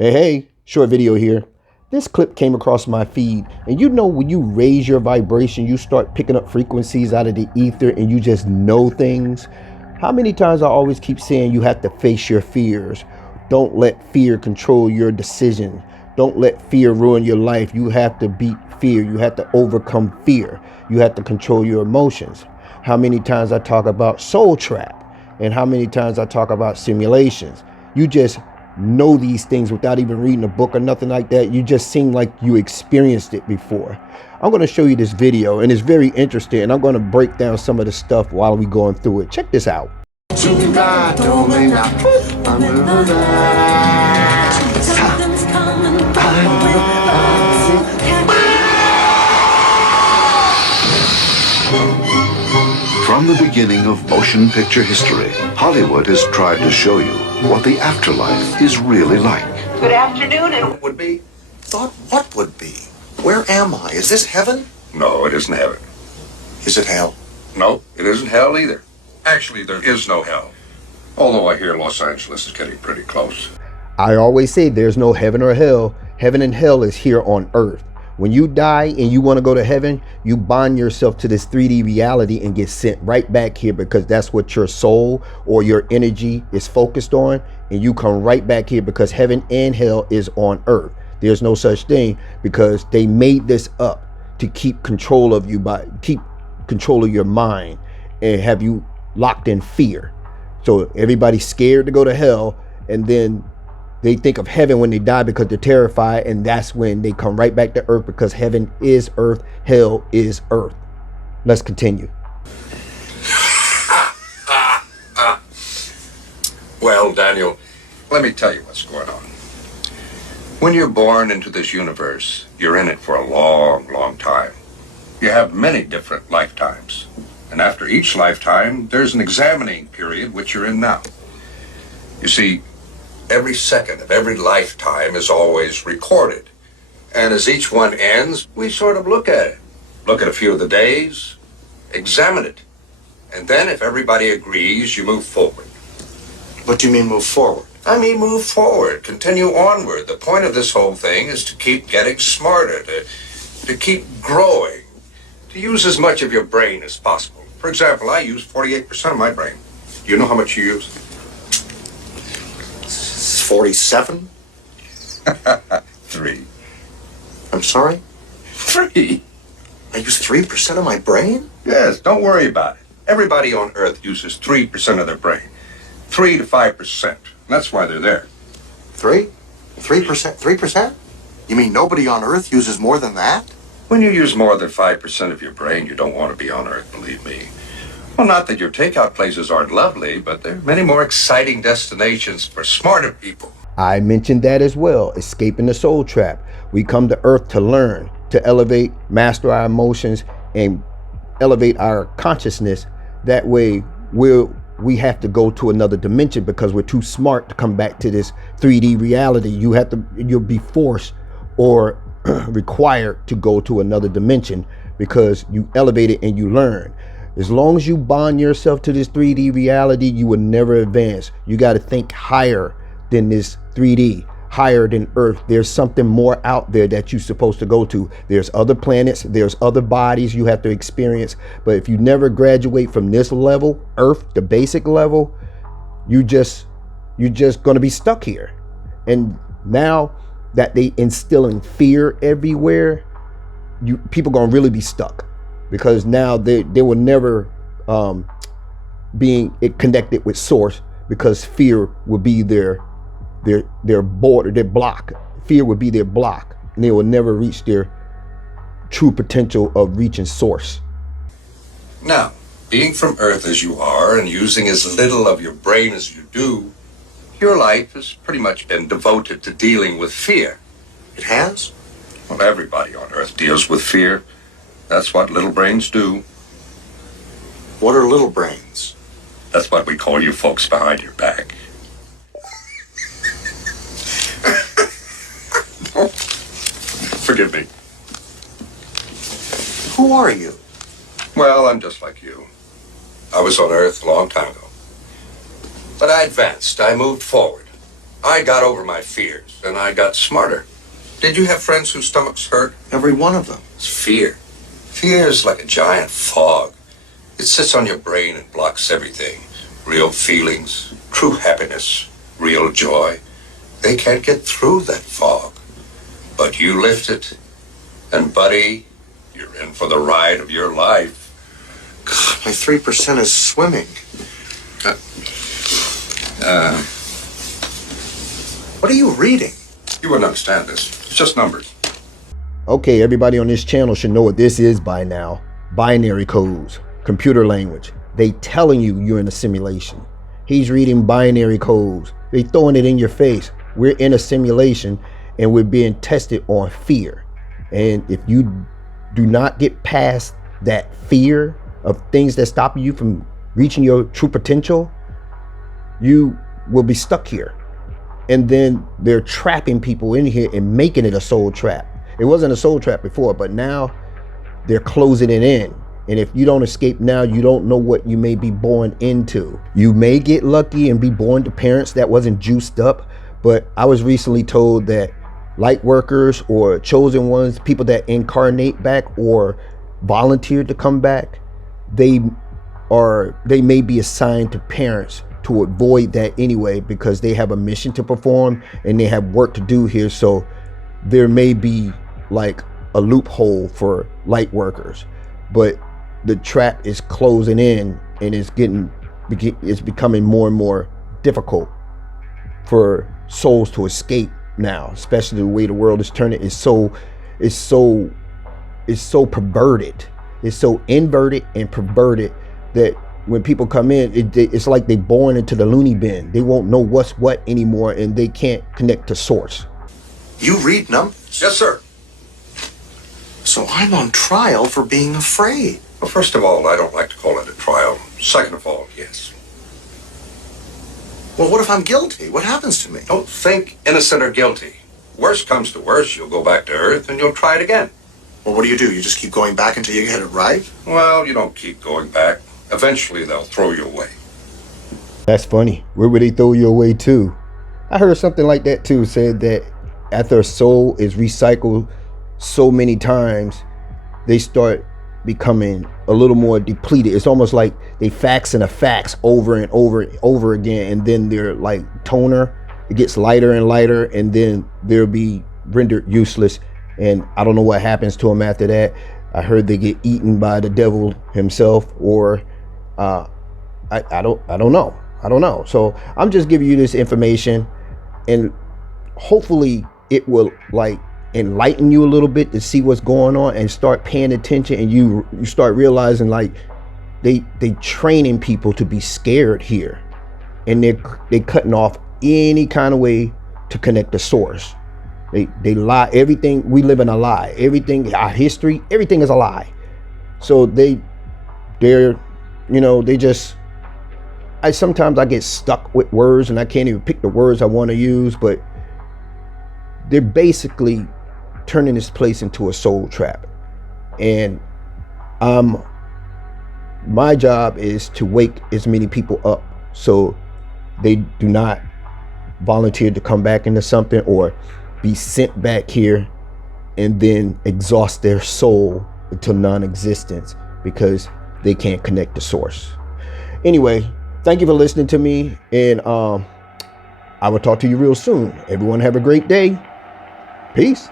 Hey, short video here. This clip came across my feed, and you know when you raise your vibration, you start picking up frequencies out of the ether and you just know things. How many times I always keep saying you have to face your fears. Don't let fear control your decision. Don't let fear ruin your life. You have to beat fear. You have to overcome fear. You have to control your emotions. How many times I talk about soul trap and how many times I talk about simulations. You just know these things without even reading a book or nothing like that. You just seem like you experienced it before. I'm going to show you this video and it's very interesting, and I'm going to break down some of the stuff while we going through it. Check this out. From the beginning of motion picture history, Hollywood has tried to show you what the afterlife is really like. Good afternoon, and What would be? Thought what would be? Where am I? Is this heaven? No, it isn't heaven. Is it hell? No, it isn't hell either. Actually, there is no hell. Although I hear Los Angeles is getting pretty close. I always say there's no heaven or hell. Heaven and hell is here on earth. When you die and you want to go to heaven, you bond yourself to this 3D reality and get sent right back here, because that's what your soul or your energy is focused on. And you come right back here because heaven and hell is on earth. There's no such thing, because they made this up to keep control of you, by keep control of your mind and have you locked in fear. So everybody's scared to go to hell, and then they think of heaven when they die because they're terrified, and that's when they come right back to earth, because heaven is earth, hell is earth. Let's continue. Well, Daniel, let me tell you what's going on. When you're born into this universe, you're in it for a long, long time. You have many different lifetimes. And after each lifetime, there's an examining period, which you're in now. You see, every second of every lifetime is always recorded. And as each one ends, we sort of look at it. Look at a few of the days, examine it. And then if everybody agrees, you move forward. What do you mean move forward? I mean move forward, continue onward. The point of this whole thing is to keep getting smarter, to keep growing, to use as much of your brain as possible. For example, I use 48% of my brain. Do you know how much you use? 47? 3. I'm sorry? 3? I use 3% of my brain? Yes, don't worry about it. Everybody on Earth uses 3% of their brain. 3 to 5%. That's why they're there. 3? 3%? 3%? You mean nobody on Earth uses more than that? When you use more than 5% of your brain, you don't want to be on Earth, believe me. Well, not that your takeout places aren't lovely, but there are many more exciting destinations for smarter people. I mentioned that as well, escaping the soul trap. We come to earth to learn, to elevate, master our emotions, and elevate our consciousness. That way we have to go to another dimension because we're too smart to come back to this 3D reality. You'll be forced or required to go to another dimension because you elevate it and you learn. As long as you bond yourself to this 3D reality, you will never advance. You got to think higher than this 3D, higher than Earth. There's something more out there that you're supposed to go to. There's other planets, there's other bodies you have to experience. But if you never graduate from this level, Earth, the basic level, you're just going to be stuck here. And now that they instilling fear everywhere, people going to really be stuck. Because now they will never being connected with source, because fear will be their border, their block. Fear will be their block, and they will never reach their true potential of reaching source. Now, being from Earth as you are and using as little of your brain as you do, your life has pretty much been devoted to dealing with fear. It has? Well, everybody on Earth deals with fear. That's what little brains do. What are little brains? That's what we call you folks behind your back. Forgive me. Who are you? Well, I'm just like you. I was on Earth a long time ago. But I advanced. I moved forward. I got over my fears, and I got smarter. Did you have friends whose stomachs hurt? Every one of them. It's fear. Fear is like a giant fog. It sits on your brain and blocks everything. Real feelings, true happiness, real joy. They can't get through that fog. But you lift it, and buddy, you're in for the ride of your life. God, my 3% is swimming. What are you reading? You wouldn't understand this. It's just numbers. Okay, everybody on this channel should know what this is by now. Binary codes, computer language. They telling you you're in a simulation. He's reading binary codes. They throwing it in your face. We're in a simulation and we're being tested on fear. And if you do not get past that fear of things that stop you from reaching your true potential, you will be stuck here. And then they're trapping people in here and making it a soul trap. It wasn't a soul trap before, but now they're closing it in. And if you don't escape now, you don't know what you may be born into. You may get lucky and be born to parents that wasn't juiced up, but I was recently told that light workers or chosen ones, people that incarnate back or volunteer to come back, they may be assigned to parents to avoid that anyway, because they have a mission to perform and they have work to do here. So there may be like a loophole for light workers, but the trap is closing in and it's becoming more and more difficult for souls to escape now, especially the way the world is turning. It's so perverted. It's so inverted and perverted that when people come in, it's like they're born into the loony bin. They won't know what's what anymore, and they can't connect to source. You read numbers? Yes, sir. So I'm on trial for being afraid. Well, first of all, I don't like to call it a trial. Second of all, yes. Well, what if I'm guilty? What happens to me? Don't think innocent or guilty. Worst comes to worst, you'll go back to Earth and you'll try it again. Well, what do? You just keep going back until you get it right? Well, you don't keep going back. Eventually, they'll throw you away. That's funny. Where would they throw you away to? I heard something like that too, said that after a soul is recycled so many times, they start becoming a little more depleted. It's almost like they faxing a fax over and over and over again, and then their like toner, it gets lighter and lighter, and then they'll be rendered useless. And I don't know what happens to them after that. I heard they get eaten by the devil himself, or I don't know. So I'm just giving you this information, and hopefully it will like enlighten you a little bit to see what's going on and start paying attention, and you start realizing like they training people to be scared here, and they cutting off any kind of way to connect the source. They lie. Everything, we live in a lie. Everything, our history, everything is a lie. So they just, sometimes I get stuck with words and I can't even pick the words I want to use, but they're basically turning this place into a soul trap. And my job is to wake as many people up so they do not volunteer to come back into something or be sent back here and then exhaust their soul until non-existence because they can't connect to source. Anyway, thank you for listening to me, and I will talk to you real soon. Everyone have a great day. Peace.